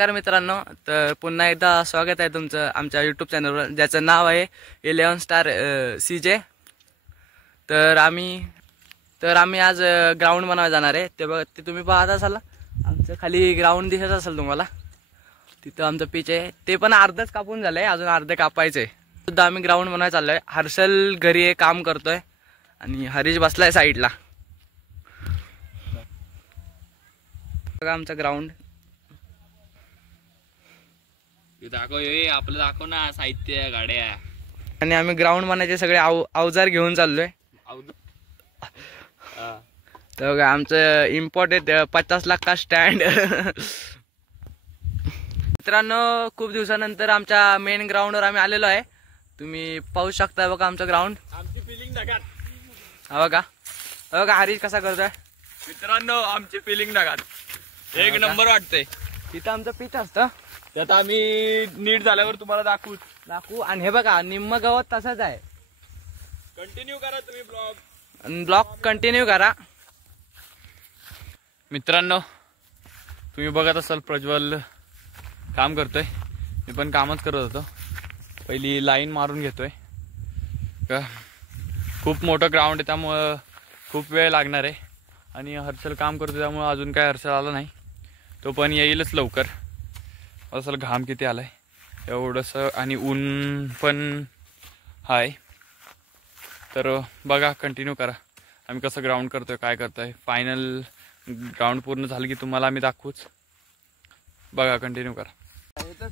नमस्कार मित्रांनो, तर पुन्हा एकदा स्वागत आहे तुमचं आमच्या यूट्यूब चॅनलवर, ज्याचं नाव आहे 11 स्टार CJ। तर आम्ही आज ग्राउंड बनवायला जाणार आहे। ते तुम्ही पाहत असाल, आमचं खाली ग्राउंड दिसत असेल तुम्हाला। तिथं आमचं पिच आहे, ते पण अर्धच कापून झालंय, अजून अर्धे कापायचंय। सुद्धा आम्ही ग्राउंड बनवायला चाललोय। हर्षल घरी आहे, काम करतोय आणि हरीश बसलाय साईडला। बघा आमचं ग्राउंड दाखव, आपलं दाखव ना, साहित्य गाड्या। आणि आम्ही ग्राउंड बनायचे सगळे अवजार घेऊन चाललोय। तर बघा आमचं इम्पॉर्टेंट 50 लाख का स्टँड। मित्रांनो, खूप दिवसानंतर आमच्या मेन ग्राउंडवर आम्ही आलेलो आहे। तुम्ही पाहू शकता बघा आमचं ग्राउंड। आमची फिलिंग ढगात बघा हरीश कसा करतोय। मित्रांनो, आमची फिलिंग ढगात एक नंबर वाटतंय। तिथं आमचं पिच असतं, त्यात आम्ही नीट झाल्यावर तुम्हाला दाखवू। आणि हे बघा निम्म गवत तसंच आहे। कंटिन्यू करा तुम्ही ब्लॉग कंटिन्यू करा। मित्रांनो, तुम्ही बघत असाल प्रज्वल काम करतोय, मी पण कामच करत होतो। पहिली लाईन मारून घेतोय। खूप मोठं ग्राउंड आहे, त्यामुळं खूप वेळ लागणार आहे। आणि हर्षल काम करतो, त्यामुळं अजून काय हर्षल आला नाही, तो पण येईलच लवकर। असल घाम किती आलाय एवढंसं, आणि ऊन पण आहे। तर बघा, कंटिन्यू करा आम्ही कसं ग्राउंड करतोय, काय करतोय। फायनल ग्राउंड पूर्ण झालं की तुम्हाला आम्ही दाखवूच। बघा, कंटिन्यू करा।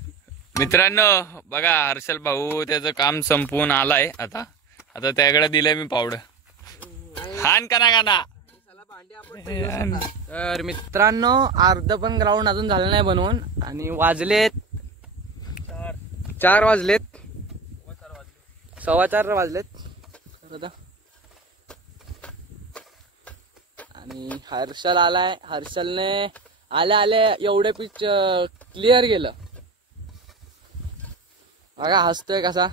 मित्रांनो बघा, हर्षल भाऊ त्याचं काम संपवून आलाय। आता त्याकडे दिलंय मी पावडं। हान कना तर मित्रांनो, अर्ध पण ग्राउंड अजून झालं नाही बनवून, आणि वाजलेत 4 वाजलेत, 4:15 वाजलेत। आणि हर्षल आलाय। हर्षलने आले एवढे पिच क्लिअर केलं बघा, हसतोय कसा।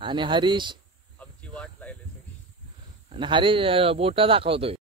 आणि हरीश आमची वाट लागली, आणि हरीश बोटा दाखवतोय।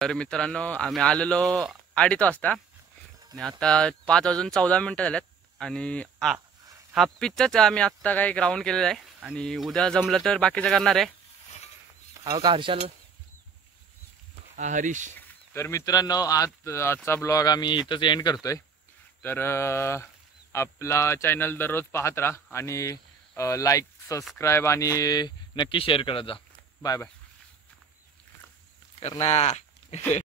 तर मित्रांनो, आम्ही आलेलो 2:30 वाजता, आणि आता 5:14 झाल्यात। आणि हा पिचच आम्ही आत्ता काही ग्राउंड केलेला आहे, आणि उद्या जमलं तर बाकीचं करणार आहे। हा का हर्षल, हा हरीश। तर मित्रांनो, आजचा ब्लॉग आम्ही इथंच एंड करतोय। तर आपला चॅनल दररोज पाहत राहा, आणि लाईक, सबस्क्राईब आणि नक्की शेअर करत जा। बाय बाय करना।